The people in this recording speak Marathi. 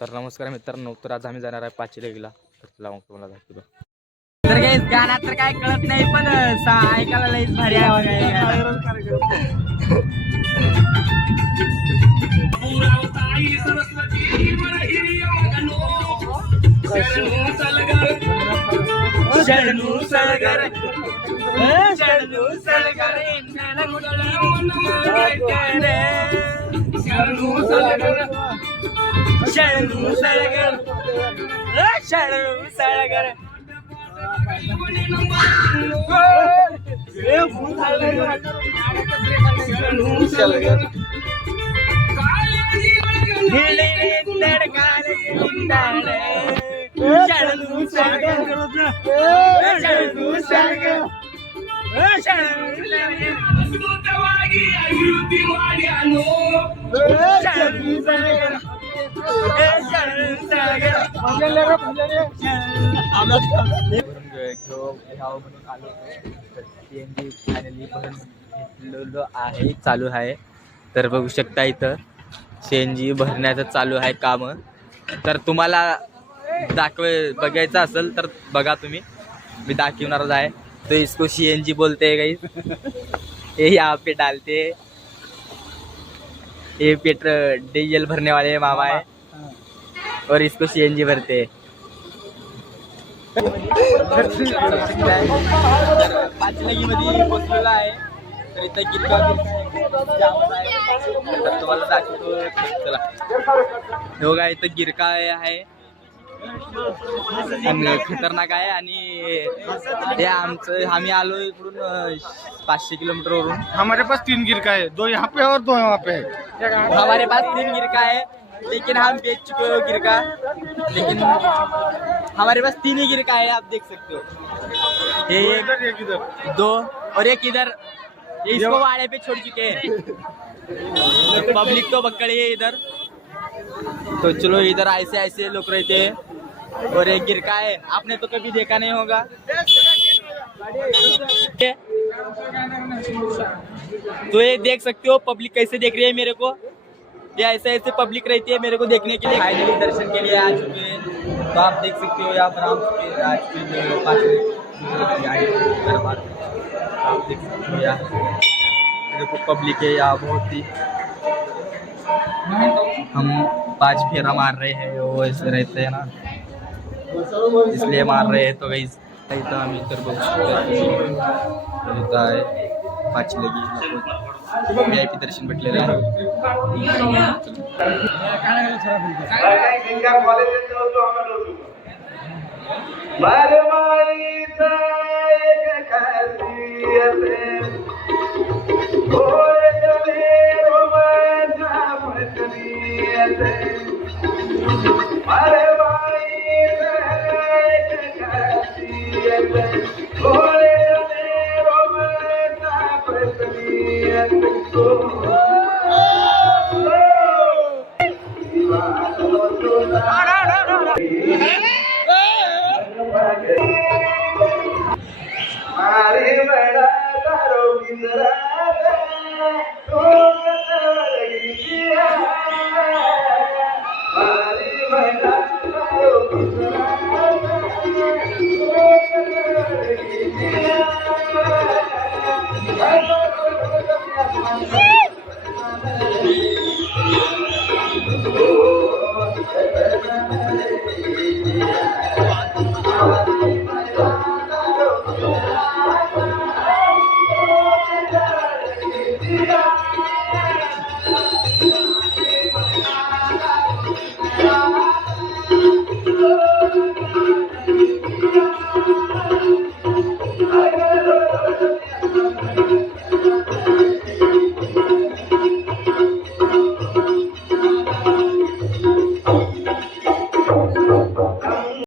तर नमस्कार मित्रांनो, तर आज आम्ही जाणार आहे पाचलेगीला. तर चला मग तुम्हाला दाखवतो. तर काही गाण्यात तर काय कळत नाही, पण ऐकायला लईच भारी आहे आहे चालू आहे. तर बघू शकता इथं सीएनजी भरण्याचं चालू आहे काम. तर तुम्हाला बघायचं असेल तर बघा तुम्ही, मी दाखवणारच आहे. तो इसको सीएनजी बोलते हैं गाइस. ये यहाँ पे डालते, ये पेट्रोल डीजल भरने वाले मामा है और इसको सीएनजी भरते हैं. पाचलगीमध्ये पोचलेला आहे. तर इथं गिरका तुम्हाला दाखवतो. चला बघा, इथं गिरका आहे आणि खतरनाक आहे. आणि ते आमचं आम्ही आलो इकडून 500 किलोमीटर वरून. हमारे पास 3 गिरका है, 2 यहाँ पे और 2 यहाँ पे है. हमारे पास 3 गिरका है, लेकिन हम बेच चुके हो गिरका. लेकिन हमारे पास 3 ही गिरका है, आप देख सकते हो. ये एक इधर 2 और एक इधर. इसको वाड़े पे छोड़ चुके हैं. पब्लिक तो बक्कड़ी है इधर. तो चलो, इधर ऐसे ऐसे लोग रहते हैं. और एक गिरका है, आपने तो कभी देखा नहीं होगा. तो ये देख सकते हो पब्लिक कैसे देख रही है मेरे को. ये ऐसे ऐसे पब्लिक रहती है मेरे को देखने के लिए. फाइनली दर्शन के लिए आ चुके हैं. तो आप देख सकते हो यहाँ पर हम आज के 5 आप देख सकते हो यहाँ देखो पब्लिक है यहाँ बहुत ही. हम 5 फेरा मार रहे हैं, वो ऐसे रहते हैं ना, इसलिए मार रहे हैं. तो वही इथं आम्ही तर बघू शकतो. इथं आहे पाचलगी VIP दर्शन भेटलेलं आहे.